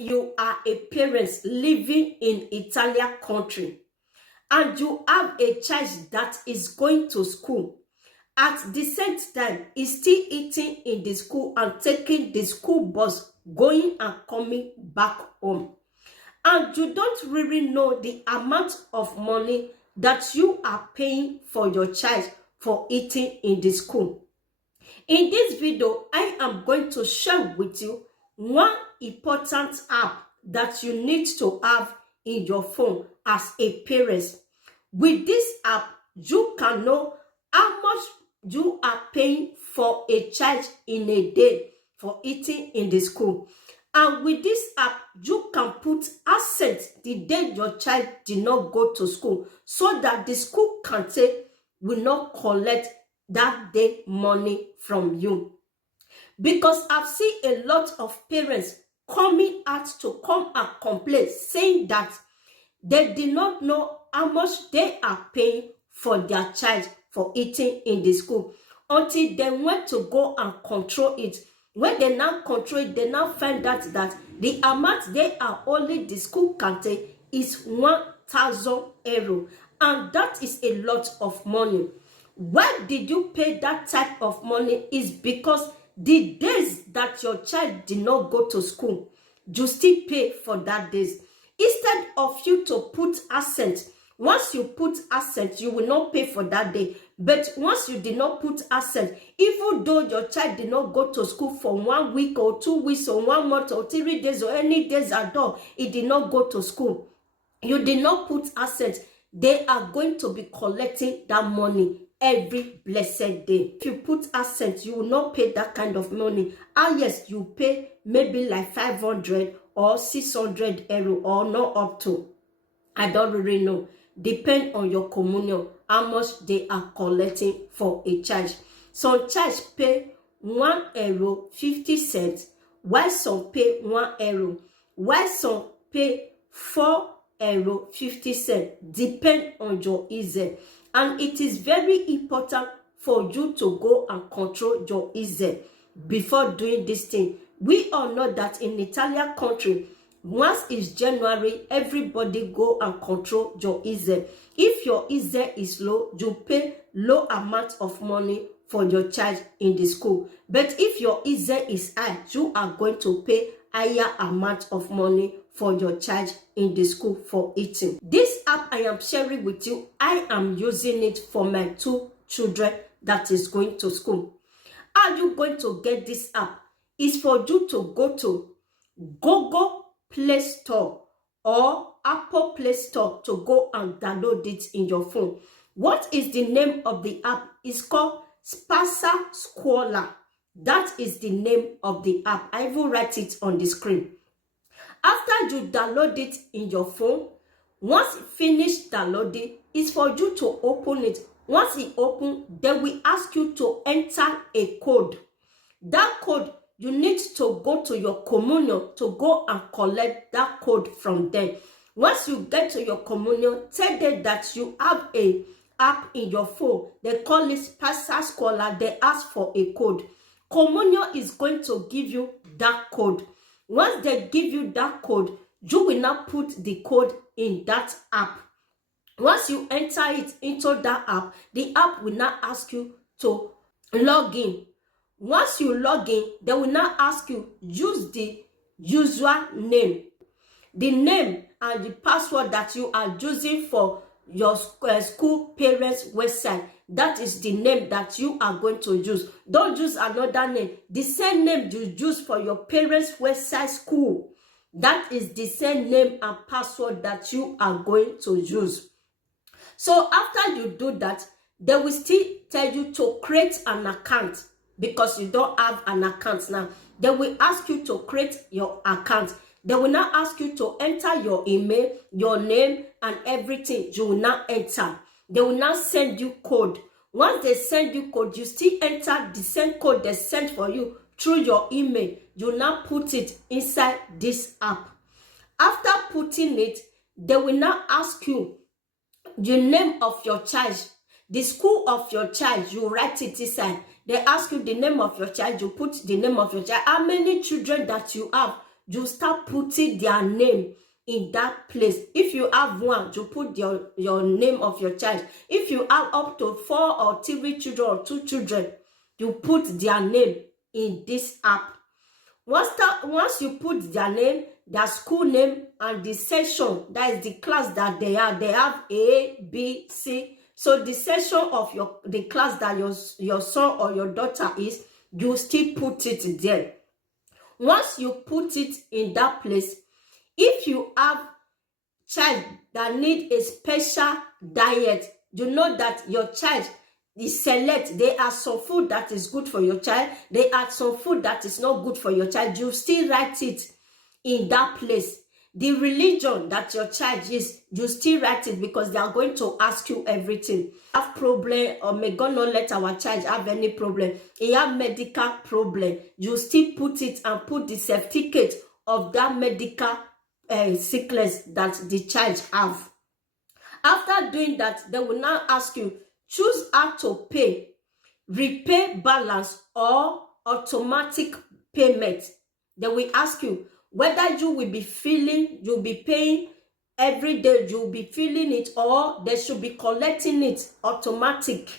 you are a parent living in Italian country and you have a child that is going to school, at the same time is still eating in the school and taking the school bus going and coming back home, and you don't really know the amount of money that you are paying for your child for eating in the school. In this video, I am going to share with you one important app that you need to have in your phone as a parent. With this app, you can know how much you are paying for a child in a day for eating in the school. And with this app, you can put asset the day your child did not go to school, so that the school can say will not collect that day money from you. Because I've seen a lot of parents coming out to come and complain, saying that they did not know how much they are paying for their child for eating in the school until they went to go and control it. When they now control it, they now find out that the amount they are only the school can take is 1,000 euro, and that is a lot of money. Why did you pay that type of money? Is because the days that your child did not go to school, you still pay for that days. Instead of you to put accent, once you put accent, you will not pay for that day. But once you did not put accent, even though your child did not go to school for 1 week or 2 weeks or 1 month or 3 days or any days at all, it did not go to school, you did not put accent, they are going to be collecting that money every blessed day. If you put accent, you will not pay that kind of money. And yes, you pay maybe like 500 or 600 euro or not up to. I don't really know. Depend on your communion, how much they are collecting for a charge. Some charge pay 1 euro 50 cents, while some pay 1 euro, while some pay 4 euro 50 cents. Depend on your easy. And it is very important for you to go and control your easy before doing this thing. We all know that in Italian country, once it's January, everybody go and control your easy. If your easy is low, you pay low amount of money for your child in the school. But if your easy is high, you are going to pay higher amount of money for your child in the school for eating. This app I am sharing with you, I am using it for my 2 children that is going to school. How are you going to get this app? Is for you to go to Google Play Store or Apple Play Store to go and download it in your phone. What is the name of the app? It's called Spasa Scuola. That is the name of the app. I will write it on the screen. After you download it in your phone, once you finish downloading, it's for you to open it. Once you open, they will ask you to enter a code. That code, you need to go to your communion to go and collect that code from them. Once you get to your communion, tell them that you have a app in your phone. They call it Spasa Scuola. They ask for a code. Communion is going to give you that code. Once they give you that code, you will now put the code in that app. Once you enter it into that app, the app will now ask you to log in. Once you log in, they will now ask you use the user name. The name and the password that you are using for your school parents website, that is the name that you are going to use. Don't use another name. The same name you use for your parents website school, that is the same name and password that you are going to use. So after you do that, they will still tell you to create an account, because you don't have an account now. They will ask you to create your account. They will now ask you to enter your email, your name, and everything. You will now enter. They will now send you code. Once they send you code, you still enter the same code they sent for you through your email. You now put it inside this app. After putting it, they will now ask you the name of your child, the school of your child. You write it inside. They ask you the name of your child. You put the name of your child. How many children that you have? you start putting their name in that place. If you have one, you put your name of your child. If you have up to 4 or 3 children or 2 children, you put their name in this app. Once you put their name, their school name, and the section, that is the class that they have A, B, C. So the section of the class that your son or your daughter is, you still put it there. Once you put it in that place, if you have child that need a special diet, you know that your child is select. There are some food that is good for your child. There are some food that is not good for your child. You still write it in that place. The religion that your child is, you still write it, because they are going to ask you everything. Have problem, or may God not let our child have any problem. He have medical problem, you still put it and put the certificate of that medical sickness that the child have. After doing that, they will now ask you, choose how to pay, repay balance or automatic payment. They will ask you whether you will be you'll be paying every day, you'll be feeling it, or they should be collecting it automatic.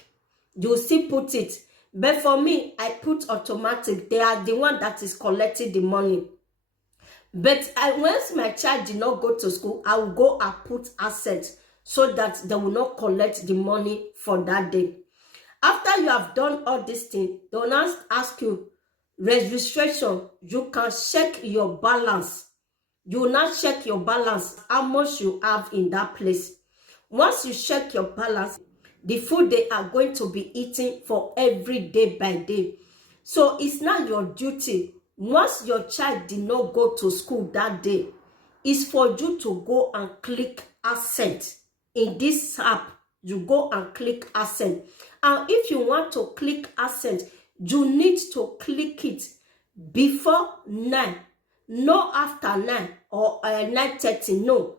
You still put it. But for me, I put automatic. They are the one that is collecting the money. But once my child did not go to school, I will go and put assets so that they will not collect the money for that day. After you have done all these things, they will now ask you registration. You can check your balance. You will now check your balance, how much you have in that place. Once you check your balance, the food they are going to be eating for every day by day. So it's not your duty. Once your child did not go to school that day, it's for you to go and click accent. In this app, you go and click accent. And if you want to click accent, you need to click it before 9. No after 9 or 9:30, no.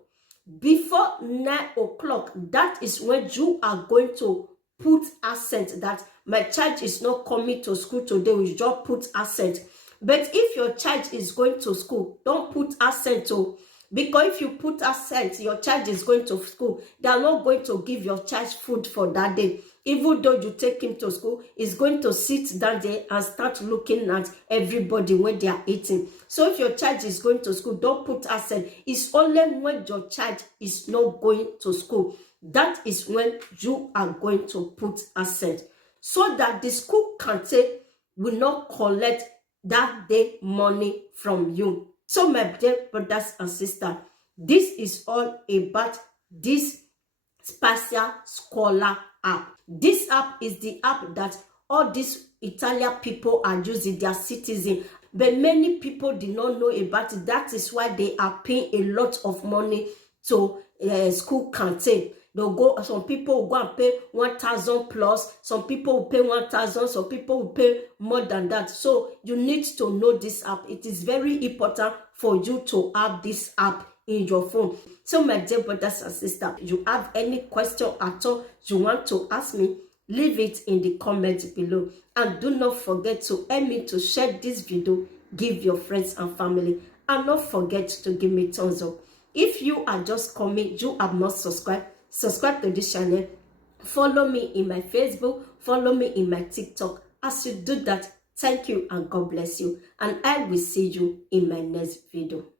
Before 9 o'clock, that is when you are going to put accent that my child is not coming to school today. We just put accent. But if your child is going to school, don't put accent to, because if you put accent, your child is going to school, they are not going to give your child food for that day. Even though you take him to school, he's going to sit down there and start looking at everybody when they are eating. So if your child is going to school, don't put accent. It's only when your child is not going to school, that is when you are going to put accent, so that the school canteen will not collect that day money from you. So my dear brothers and sisters, this is all about this Spatial Scholar app. This app is the app that all these Italian people are using, their citizens. But many people did not know about it. That is why they are paying a lot of money to school canteen. They'll go, some people will go and pay 1,000 plus, some people will pay 1,000, some people will pay more than that. So you need to know this app. It is very important for you to have this app in your phone. So my dear brothers and sisters, you have any question at all you want to ask me, leave it in the comments below. And do not forget to help me to share this video, give your friends and family, and not forget to give me thumbs up. If you are just coming, you have not subscribed, subscribe to this channel, follow me in my Facebook, follow me in my TikTok. As you do that, thank you and God bless you, and I will see you in my next video.